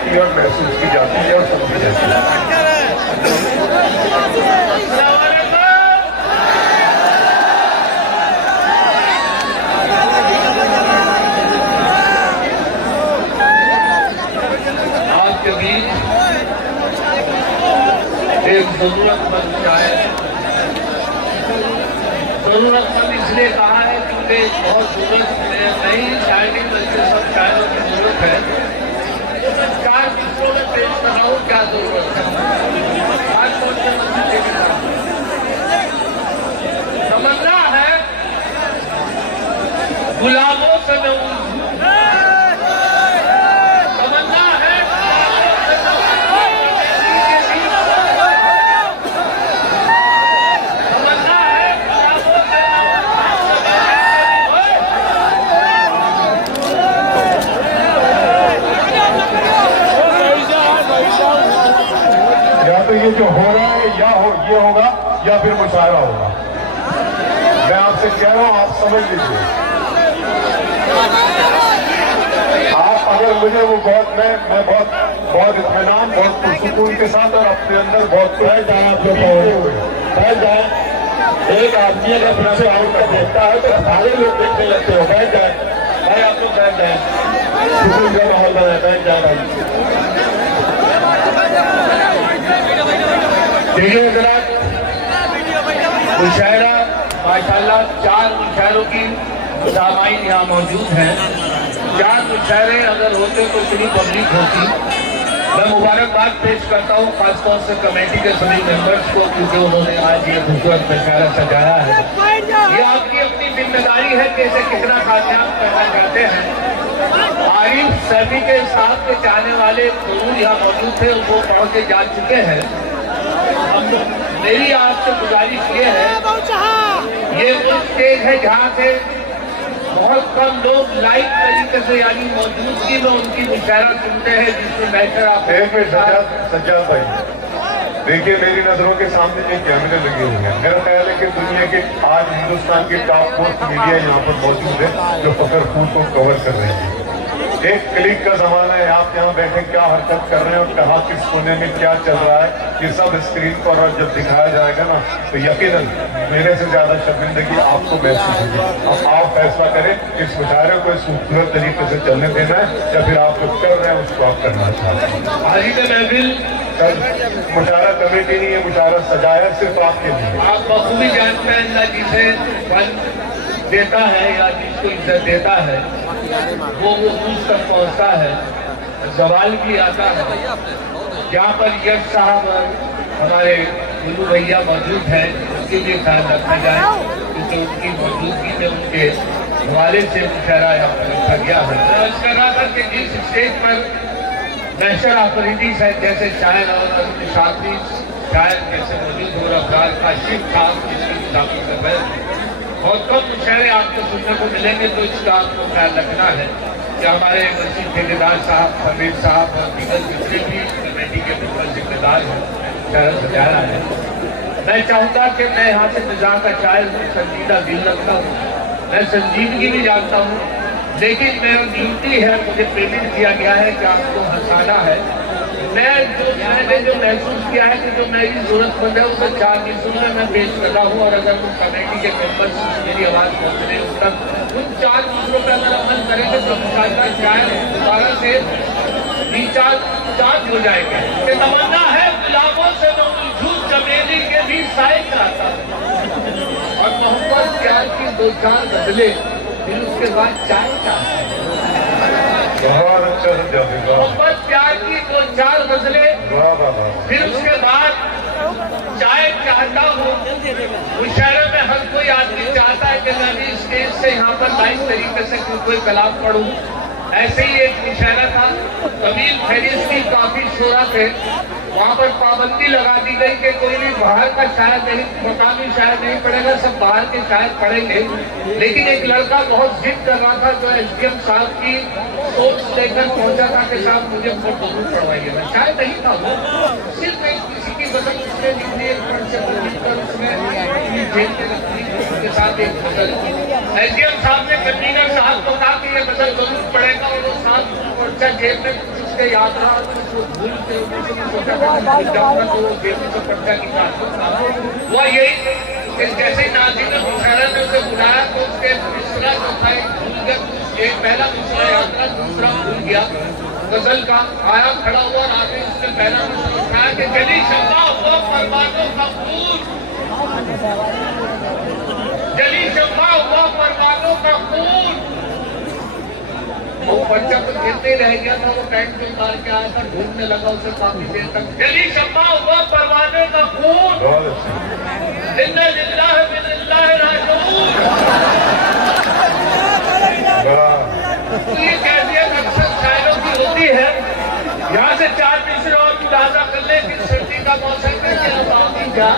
और महसूस की जाती है और समझी जाती है। आज के बीच एक जरूरतमंद शायर, जरूरतमंद इसलिए कहा है क्योंकि बहुत जरूरत नहीं, शायरी में से सब शायरों की जरूरत है। चार विषयों में पेश कर रहा हूं, क्या जरूरत है। आज तमन्ना है गुलामों से मैं तमन्ना है तो ये जो हो रहा है ये होगा या फिर मुशायरा होगा। मैं आपसे कह रहा हूं, आप समझ लीजिए। आप अगर मुझे वो मैं बहुत इत्मीनान, बहुत पुरसुकून के साथ और अपने अंदर बहुत बैठ जाए, आप लोग बैठ जाए। एक आदमी अगर अपना से आउट कर देखता है तो सारे लोग देखने लगते हो। बैठ जाए भाई, आप लोग बैठ जाए, सुकून का माहौल बनाए, बैठ जाए भाई। देखिए जरा मुशायरा, माशाल्लाह 4 मुशायरों की सामाइन यहाँ मौजूद हैं। 4 मुशायरे अगर होते तो पूरी पब्लिक होती। मैं मुबारकबाद पेश करता हूँ खासतौर से कमेटी के सभी मेंबर्स को, क्योंकि उन्होंने आज ये खूबसूरत मुशायरा सजाया है। ये आपकी अपनी जिम्मेदारी है कि इसे कितना कामयाब करना चाहते हैं। आरिफ सैफी के साथ के चाहने वाले जरूर यहाँ मौजूद थे, वो पढ़ के जा चुके हैं। मेरी आपसे गुजारिश ये है, ये वो स्टेज है जहाँ से बहुत कम लोग लाइव तरीके से यानी मौजूदगी में उनकी मुशायरा सुनते हैं, जिसमें बैठकर आप सज्जाद भाई देखिए, मेरी नजरों के सामने जो कैमरे लगे हुए हैं, मेरा ख्याल है कि दुनिया के आज हिंदुस्तान के टॉप मोस्ट मीडिया यहाँ पर मौजूद है जो फकरपुर को कवर कर रहे हैं। एक क्लिक का जमाना है, आप यहाँ बैठे क्या हरकत कर रहे हैं और कहाँ किस कोने में क्या चल रहा है, ये सब स्क्रीन पर और जब दिखाया जाएगा ना तो यकीनन मेरे से ज्यादा शर्मिंदगी आपको महसूस होगी। अब आप फैसला करें इस मुशायरे को इस खूबसूरत तरीके से चलने देना है या फिर आप जो कर रहे हैं उसको आप करना चाहते हैं। आज ही का महफिल मुशायरा कमेटी ने ये मुशायरा सजाया सिर्फ आपके लिए। आप बखूबी जानते हैं अल्लाह जिसे फल देता है या जिसको इज्जत देता है वो दूर तक पहुंचता है, सवाल भी आता है। जहाँ पर यश साहब हमारे गुरु भैया मौजूद हैं, उसके लिए ख्याल रखा जाए, क्योंकि उनकी मौजूदगी में उनके हवाले से मुशायरा यहाँ पर रखा गया है। अर्ज कर रहा था कि जिस स्टेज पर महशर आफरीदी है, जैसे शायर और शास्त्री शायर जैसे मौजूद हो, अफराज का शिव था जिसकी मुदाफी कर रहे, बहुत कम मुशायरे आपको सुनने को मिलेंगे। तो इसका आपको ख्याल रखना है कि हमारे मस्जिद ठेकेदार साहब, फरीद साहब और दीगर जितने भी कमेटी के मेंबर जिम्मेदार हैं, शायर सजाया है। मैं चाहूँगा कि मैं यहाँ से मिजाज का शायर हूँ, संजीदा दिल रखता हूँ, मैं संजीदगी भी जानता हूँ, लेकिन मेरा ड्यूटी है, मुझे पेमेंट दिया गया है कि आपको हंसाना है। मैंने जो महसूस किया है कि जो मेरी जरूरतमंद है उसे 4 चीजों में मैं पेश कर रहा हूँ, और अगर वो कमेटी के मेंबर्स मेरी आवाज पहुँचने तक उन 4 चीजों पर अगर अमल करेंगे तो मुशायरा शायद दोबारा से रिचार्ज हो जाएगा। कि तमन्ना है गुलामों से मैं झूठ चमेली के भी साए चाहता और मोहब्बत प्यार की 2-4 बदले, फिर उसके बाद चाय चाहता है। बहुत अच्छा समझा। मोहब्बत प्यार की 2-4 गजले, फिर उसके बाद चाय चाहता हूँ। मुशायरे में हर कोई आदमी चाहता है कि मैं भी स्टेज से यहाँ पर लाइव तरीके से कोई कलाम पढ़ूं। ऐसे ही एक मुशायरा था, कबील फैरिस की काफी शोरा थे, वहाँ पर पाबंदी लगा दी गई कि कोई भी बाहर का शायर नहीं, मकामी शायर नहीं पढ़ेगा, सब बाहर के शायर पढ़ेंगे। लेकिन एक लड़का बहुत जिद कर रहा था जो SDM साहब की सोच लेकर पहुंचा था कि साहब मुझे बहुत जरूर पढ़वाइए। मैं शायद नहीं था, सिर्फ एक किसी की बदल उसने लिखनी उसके साथ एक गजल। SDM साहब ने कन्वीनर साहब को कहा कि ये गजल जरूर पढ़ेगा, और वो साहब जेब में के यात्रा को भूल के सोचा तो देवी को कब्जा की बात हुआ यही कि जैसे नाजिम मुशर्रा ने उसे बुलाया तो उसके दूसरा जो था भूल गया, एक पहला दूसरा यात्रा दूसरा भूल गया। गजल का आया खड़ा हुआ रात उसने पहला दूसरा उठाया कि जली शम्मा वो परवानों का खून, जली शम्मा हुआ परवानों का खून। वो बच्चा तो खेलते रह गया था, वो पैंट में मार के आया था, ढूंढने लगा उसे काफी देर तक। जली शम्मा हुआ परवाने का खून, जिंदा जिंदा है बिल्लाह राजून। तो ये कैफियत अक्सर शायरों की होती है। यहाँ से 4 मिसरे और अंदाजा कर ले कि सर्दी का मौसम है कि अब आती जा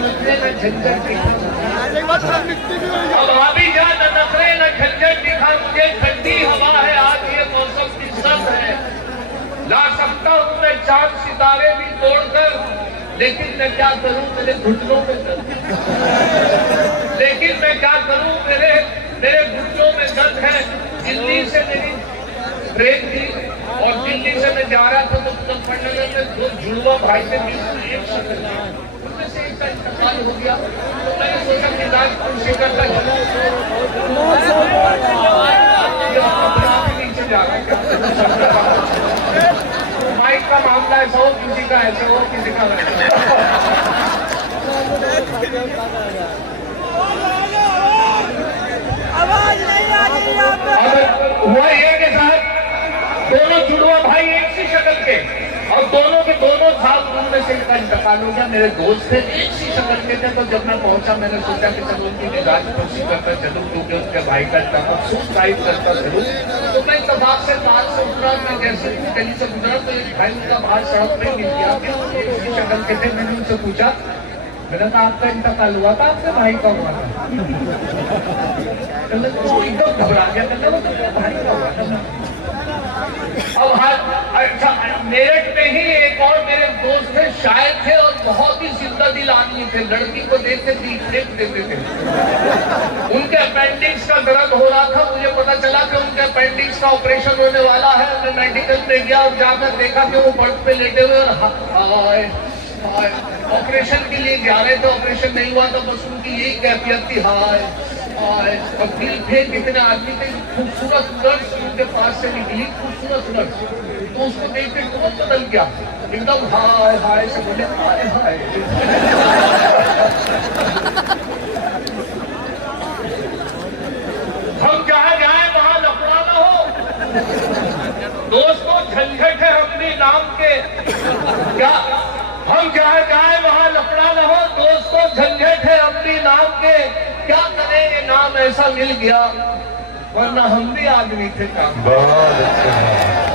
नखरे न झंझट दिखा, अब आवी जा न नखरे न झंझट दिखा, मुझे ठंडी हवा है आज ये मौसम की सब है। ला सकता हूँ मैं चांद सितारे भी तोड़कर, लेकिन मैं क्या करूँ मेरे घुटनों में दर्द, लेकिन मैं क्या करूँ मेरे घुटनों में दर्द है। दिल्ली से मेरी ट्रेन थी और दिल्ली से मैं जा रहा था तो मुजफ्फरनगर में 2 जुड़वा भाई से बिल्कुल एक शक्ल उनमें से एक का इंतकाल हो गया। तो मैंने सोचा कि राजपुर शिखर का नीचे जा रहा है, माइक का मामला ऐसा हो, किसी का ऐसा हो, किसी का आवाज नहीं आ रही हुआ ये के साथ दोनों जुड़वा भाई एक सी शक्ल के और दोनों के दोनों साथ उनमें से इनका इंतकाल हो गया। मेरे दोस्त थे एक सी शक्ल के थे, तो जब मैं पहुंचा मैंने सोचा कि चलो उनकी निगाह खुशी करता चलूँ, क्योंकि उसके भाई का अफसोस जाहिर करता चलूँ। तो मैं इत्तेफाक से कार से उतरा, मैं जैसे गली से गुजरा तो एक भाई उनका बाहर सड़क पे मिल गया, एक सी शक्ल के थे। मैंने उनसे पूछा, मैंने कहा आपका इंतकाल हुआ था, आपके भाई का हुआ था? एकदम घबरा गया, वो तो भाई का हुआ था। अब अच्छा मेरठ में ही एक और मेरे दोस्त थे, शायर थे और बहुत ही जिंदा दिल आदमी थे, लड़की को देखते फेंक देते थे। उनके अपेंडिक्स का दर्द हो रहा था, मुझे पता चला कि उनके अपेंडिक्स का ऑपरेशन होने वाला है। मैं मेडिकल में गया और जाकर देखा कि वो बेड पे लेटे हुए और ऑपरेशन के लिए जा रहे थे, ऑपरेशन नहीं हुआ तो बस उनकी यही कैफियत थी, हाय हाय। और दिल फेंक कितने आदमी थे, खूबसूरत नर्स उनके पास से निकली, खूबसूरत नर्स, तो उसको देख के कौन बदल गया, एकदम हाय हाय से बोले हाय हाय। हम जहाँ जाए वहाँ लफड़ा न हो दोस्तों, झंझट है अपने नाम के क्या। हम जहाँ जाए वहाँ लफड़ा न हो दोस्तों, झंझट है अपनी नाम के। क्या करें ये नाम ऐसा मिल गया, वरना हम भी आदमी थे काम।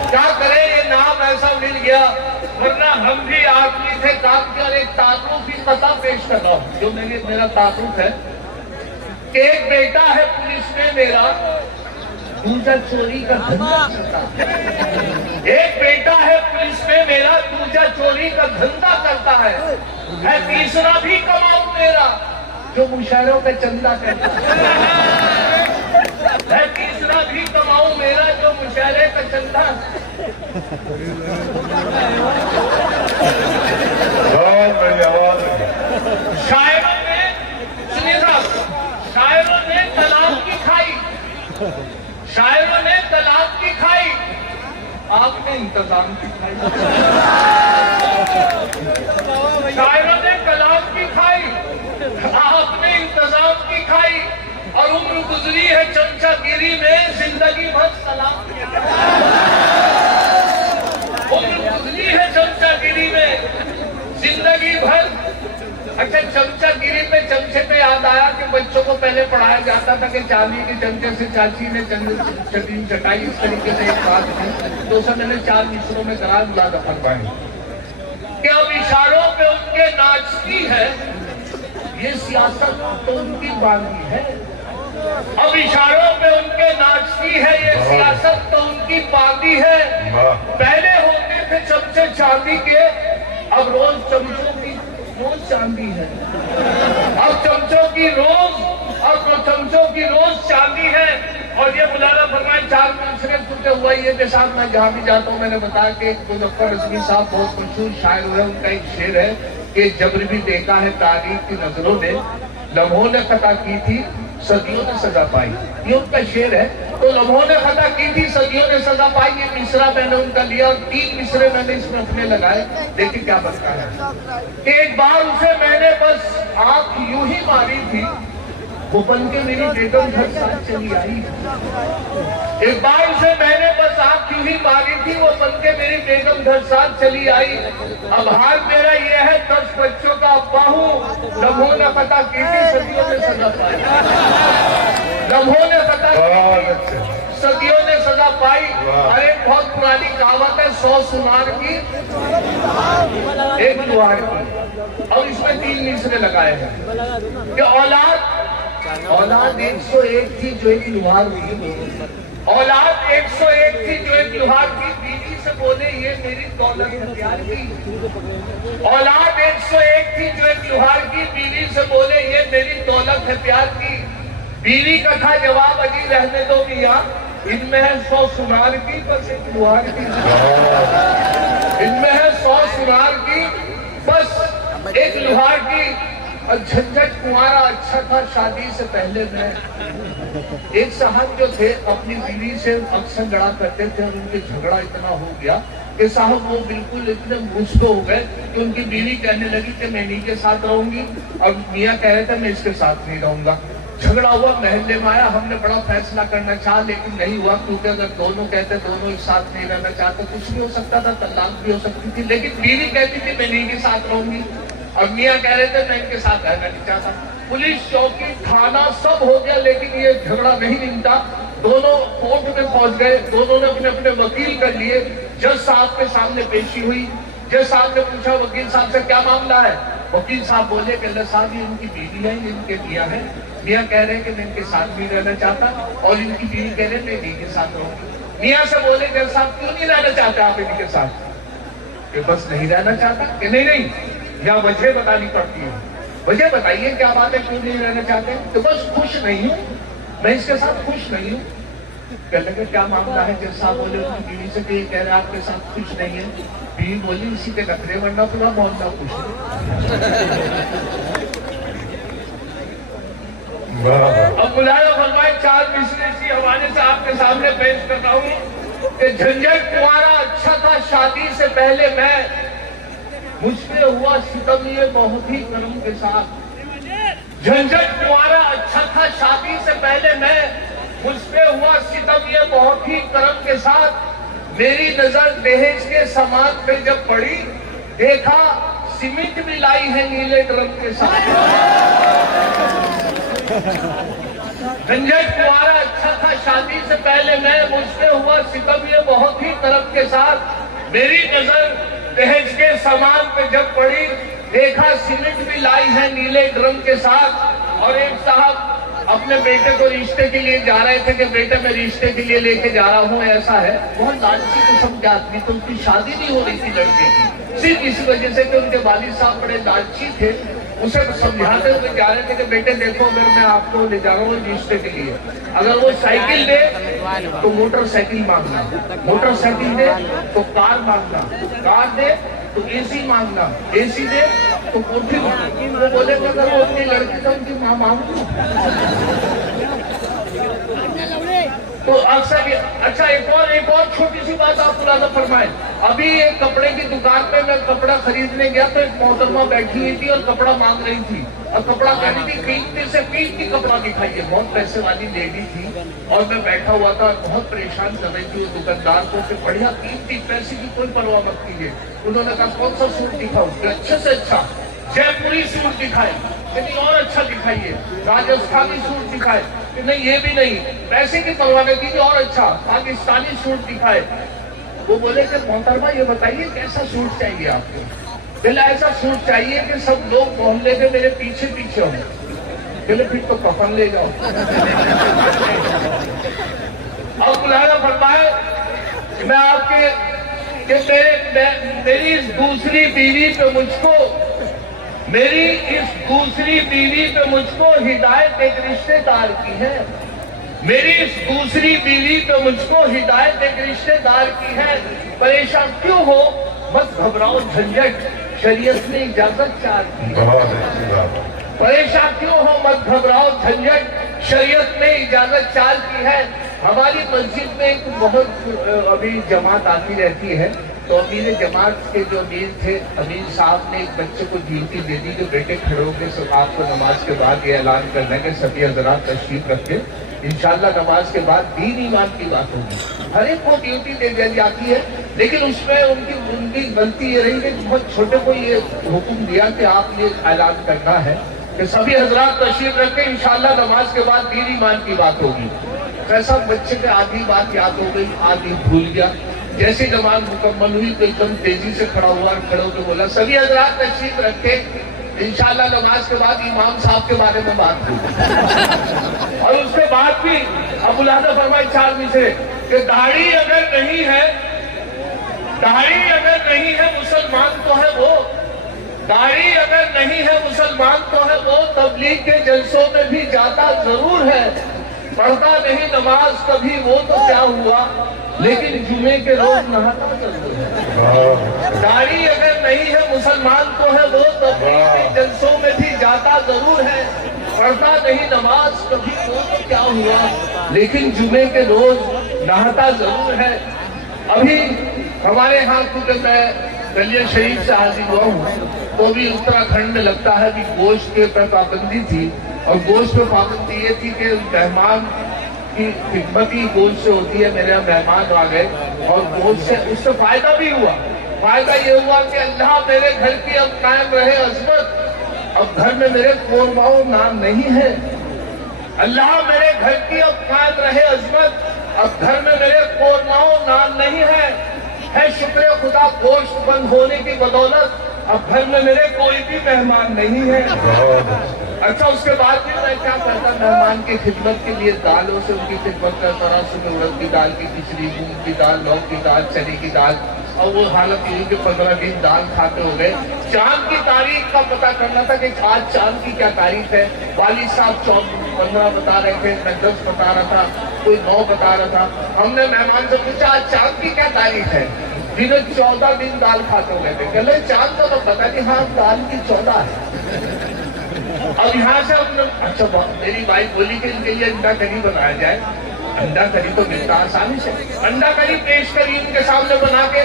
क्या करें ये नाम ऐसा मिल गया, वरना हम भी आदमी थे काम के। और एक ताल्लुक की पता पेश कर रहा हूँ जो मेरा ताल्लुक है कि एक बेटा है पुलिस में मेरा, दूसरा चोरी का धंधा करता है। एक बेटा है पुलिस में मेरा, दूसरा चोरी का धंधा करता है। तीसरा भी कमाऊ मेरा जो मुशायरों पे चंदा करता है। तीसरा भी कमाऊ मेरा जो मुशायरे का चंदा। शायरों ने सुनिए साहब, शायरों ने तलाक की खाई, शायरों ने तलाक की खाई, आपने इंतजाम की खाई। शायरों ने तलाक की खाई, आपने इंतजाम की खाई। और उम्र गुजरी है चमचागिरी में, जिंदगी भर सलाम किया। उम्र गुजरी है चमचागिरी में, जिंदगी भर। अच्छा, चमचागिरी पे चमचे पे याद आया कि बच्चों को पहले पढ़ाया जाता था कि चांदी के चमचे से चाची ने चटाई, इस तरीके से एक बात थी। तो उसे मैंने 4 मिसरों में करा गुलाब फरमाई कि अब इशारों पे उनके नाचती है ये सियासत तो उनकी बागी है। अब इशारों पे उनके नाचती है ये सियासत तो उनकी बागी है। पहले होते थे चमचे चांदी के, अब रोज चमचों की रोज चांदी है। अब चमचों की रोज, अब चमचों की रोज चांदी है। और ये मुलाना फरमाए 4 मिसरे सुनते हुआ ये के साथ मैं जहाँ भी जाता हूँ मैंने बताया कि मुजफ्फर रजवी साहब बहुत मशहूर शायर हुए, उनका एक शेर है कि जबर भी देखा है तारीख की नजरों ने, लम्हों ने खता की थी सदियों ने सजा पाई। ये उनका शेर है। तो लम्हों ने खता की थी सदियों ने सजा पाई, ये मिसरा मैंने उनका लिया और 3 मिसरे मैंने इसमें अपने लगाए। देखिए क्या बनता है। एक बार उसे मैंने बस आंख यूं ही मारी थी, वो बन के मेरी बेगम घर साथ चली आई। एक बार उसे मैंने बस आंख यूं ही मारी थी, वो बन के मेरी बेगम घर साथ चली आई। अब हाल मेरा ये है 10 बच्चों का अब्बा हूँ, लम्हों ने पता की थी सदियों ने सजा पाई। लम्हों ने पता सदियों ने सजा पाई। अरे बहुत पुरानी कहावत है, 100 सुनार की 1 लुहार की, और इसमें 3 मिसरे लगाए हैं कि औलाद 101 थी जो एक लुहार की, औलाद 101 थी जो एक लुहार की, बीवी से बोले ये मेरी दौलत है प्यार की। औलाद 101 थी जो एक लुहार की, बीवी से बोले ये मेरी दौलत है प्यार की। बीवी का था जवाब अजी रहने दो मियां, इनमें है 100 सुनार की बस एक लुहार की। इनमें है 100 सुनार की बस एक लुहार की। और झंझट कुंवारा अच्छा था शादी से पहले मैं। एक साहब जो थे अपनी बीवी से अक्सर लड़ा करते थे और उनके झगड़ा इतना हो गया कि साहब वो बिल्कुल इतने गुस्से हो गए कि उनकी बीवी कहने लगी कि मैं इन्हीं के साथ रहूंगी, और मियाँ कह रहे थे मैं इसके साथ नहीं रहूंगा। झगड़ा हुआ, महल्ले में आया, हमने बड़ा फैसला करना चाहा लेकिन नहीं हुआ, क्योंकि अगर दोनों कहते दोनों एक साथ नहीं रहना चाहते कुछ भी हो सकता था, तलाक भी हो सकती थी, लेकिन बीवी कहती थी मैं इन्हीं के साथ रहूंगी और मियाँ कह रहे थे मैं इनके साथ रहना नहीं चाहता। पुलिस चौकी थाना सब हो गया लेकिन ये झगड़ा नहीं निपटा। दोनों कोर्ट में पहुंच गए, दोनों ने अपने अपने वकील कर लिए। जज साहब के सामने पेशी हुई। जज साहब ने पूछा वकील साहब से क्या मामला है। वकील साहब बोले कि अल्लाह साहब ये इनकी बीवी है, ये इनके मियाँ है। मियाँ कह रहे हैं कि मैं इनके साथ नहीं रहना चाहता और इनकी बीवी कह रहे मैं इन्हीं के साथ रहूंगी। मियाँ से बोले जज साहब क्यों नहीं रहना चाहते आप इनके साथ। कि बस नहीं रहना चाहता। कि नहीं या वजह बतानी पड़ती है, वजह बताइए क्या बात है, क्यों नहीं रहना चाहते। तो बस खुश नहीं हूँ, मैं इसके साथ खुश नहीं हूँ। कहने का क्या मामला है। जज साहब बोले उनकी बीवी से कि कह रहे आपके साथ खुश नहीं है। बीवी बोली इसी के नखरे वरना पूरा मोहल्ला खुश है। अब मुलायम फरमाए 4 मिसरे इसी हवाले से आपके सामने पेश कर रहा हूँ कि झंझट कुंवारा अच्छा था शादी से पहले मैं, मुझसे हुआ सितम ये बहुत ही कर्म के साथ। झंझट कुंवारा अच्छा था शादी से पहले मैं, मुझसे हुआ सितम ये बहुत ही कर्म के साथ। मेरी नजर दहेज के सामान पे जब पड़ी, देखा सीमेंट भी लाई है नीले ड्रम के साथ। झंझट कुंवारा अच्छा था शादी से पहले मैं, मुझसे हुआ सितम ये बहुत ही कर्म के साथ। मेरी नजर दहेज के सामान पे जब पड़ी, देखा सीमेंट भी लाई है नीले ड्रम के साथ। और एक साहब अपने बेटे को रिश्ते के लिए जा रहे थे कि बेटे मैं रिश्ते के लिए लेके जा रहा हूँ, ऐसा है। बहुत लालची किस्म के आदमी, तो उनकी शादी नहीं हो रही थी लड़के की, सिर्फ इसी वजह से कि उनके वालिद साहब बड़े लालची थे। उसे समझाते हुए जा रहे थे कि बेटे देखो अगर मैं आपको ले जा रहा हूँ रिश्ते के लिए, अगर वो साइकिल दे तो मोटरसाइकिल मांगना, मोटरसाइकिल दे तो कार मांगना, कार दे तो एसी मांगना, एसी दे तो कोठी मांगना। वो बोले अगर वो अपनी लड़की तो उनकी माँ मांगू। तो अक्सर अच्छा एक और छोटी सी बात आप मुलाजा फरमाएं। अभी एक कपड़े की दुकान पे मैं कपड़ा खरीदने गया तो एक मोहतरमा बैठी हुई थी और कपड़ा मांग रही थी और कपड़ा कह रही थी कीमती से कीमती कपड़ा दिखाइए। बहुत पैसे वाली लेडी थी और मैं बैठा हुआ था, बहुत परेशान कर रही थी वो दुकानदार को कि बढ़िया कीमती, पैसे की कोई परवाह मत कीजिए। उन्होंने कहा कौन सा सूट दिखाऊं? अच्छे से अच्छा जयपुरी सूट दिखाए, नहीं और अच्छा दिखाइए, राजस्थानी सूट दिखाए, नहीं ये भी नहीं, पैसे की परवाह नहीं कीजिए और अच्छा पाकिस्तानी सूट दिखाए। वो बोले कि मोहतरमा ये बताइए कैसा सूट चाहिए आपको? बोले ऐसा सूट चाहिए कि सब लोग मोहल्ले में मेरे पीछे पीछे हो। बोले फिर तो कफन ले जाओ। और बुलाना फरमाए मैं आपके कि मेरी इस दूसरी बीवी पे मुझको, मेरी इस दूसरी बीवी पे मुझको हिदायत एक रिश्तेदार की है। मेरी इस दूसरी बीवी तो मुझको हिदायत एक रिश्तेदार की है, परेशान क्यों हो, बस घबराओ झंझट शरीयत ने इजाजत चार की है। परेशान क्यों हो, मत घबराओ झंझट शरीयत ने इजाजत चार की है। हमारी मस्जिद में एक बहुत अभी जमात आती रहती है, तो अमीर जमात के जो अमीर थे, अमीर साहब ने एक बच्चे को ड्यूटी दे दी कि बेटे खड़े होकर सब आपको नमाज के बाद ये ऐलान करना है कि सभी हजरात तशरीफ रखे, इंशाल्लाह नमाज के बाद दीन ईमान की बात होगी। हर एक को ड्यूटी दे दी जाती है, लेकिन उसमें उनकी गलती ये रही कि बहुत छोटे को ये हुक्म दिया कि आप ये ऐलान करना है कि सभी हजरात तशरीफ रखें, इंशाल्लाह नमाज के बाद दीन ईमान की बात होगी। कैसा बच्चे के आधी बात याद हो गई, आधी भूल गया। जैसे नमाज मुकम्मल हुई तो एकदम तेजी से खड़ा हुआ और खड़े होकर बोला सभी हजरात तशरीफ रखे, इंशाल्लाह नमाज के बाद इमाम साहब के बारे में बात हुई। और उसके बाद भी अबुल आदा फरमाए चार मिसरे कि दाढ़ी अगर नहीं है, दाढ़ी अगर नहीं है मुसलमान तो है वो, दाढ़ी अगर नहीं है मुसलमान तो है वो, तबलीग के जलसों में भी जाता जरूर है, पढ़ता नहीं नमाज कभी वो तो क्या हुआ, लेकिन जुमे के रोज नहाता जरूर है। दाढ़ी अगर नहीं है मुसलमान तो है वो, तबलीग के जलसों में भी जाता जरूर है, पढ़ता नहीं नमाज कभी वो तो क्या हुआ, लेकिन जुमे के रोज नहाता जरूर है। अभी हमारे यहाँ क्योंकि मैं दलिया शरीफ से हाजिर हुआ हूँ, तो भी उत्तराखंड में लगता है कि गोश्त के पर पाबंदी थी, और गोश्त पे पाबंदी ये थी कि मेहमान की खिदमत ही गोश्त से होती है। मेरे यहाँ मेहमान आ गए और गोश्त से उससे फायदा भी हुआ। फायदा ये हुआ कि अल्लाह मेरे घर की अब कायम रहे अजमत, अब घर में मेरे कोरमाओं नाम नहीं है, अल्लाह मेरे घर की अब कायम रहे अजमत, अब घर में मेरे कोरमाओं नाम नहीं है शुक्र खुदा गोश्त बंद होने की बदौलत अब घर में मेरे कोई भी मेहमान नहीं है। अच्छा, उसके बाद भी मैं क्या करता, मेहमान की खिदमत के लिए दालों से उनकी खिदमत करता रहा। सुबह उड़द की दाल की खिचड़ी, मूंग की दाल, लौक की दाल, चने की दाल, और वो हालत ये कि 15 दिन दाल खाते हो गए। चांद की तारीख का पता करना था कि आज चांद की क्या तारीख है। वालिद साहब 15 बता रहे थे, मैं 10 बता रहा था, कोई 9 बता रहा था। हमने मेहमान से पूछा आज चांद की क्या तारीख है, जिन्हें 14 दिन दाल खाते हो गए थे। कहले चांद का तो पता नहीं, हाँ दाल की 14 है। अब यहाँ से हमने अच्छा, मेरी वाइफ बोली कि इनके लिए अंडा करी बनाया जाए। अंडा करी तो मिलता आसानी से, अंडा करी पेश करी उनके सामने बना के,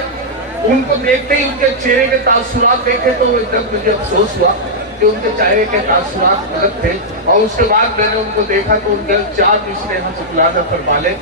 उनको देखते ही उनके चेहरे के तासुरात देखे तो एकदम मुझे अफसोस हुआ कि उनके चेहरे के तासुरात गलत थे। और उसके बाद मैंने उनको देखा तो उनके 4 मिसरे यहाँ से फरमा ले।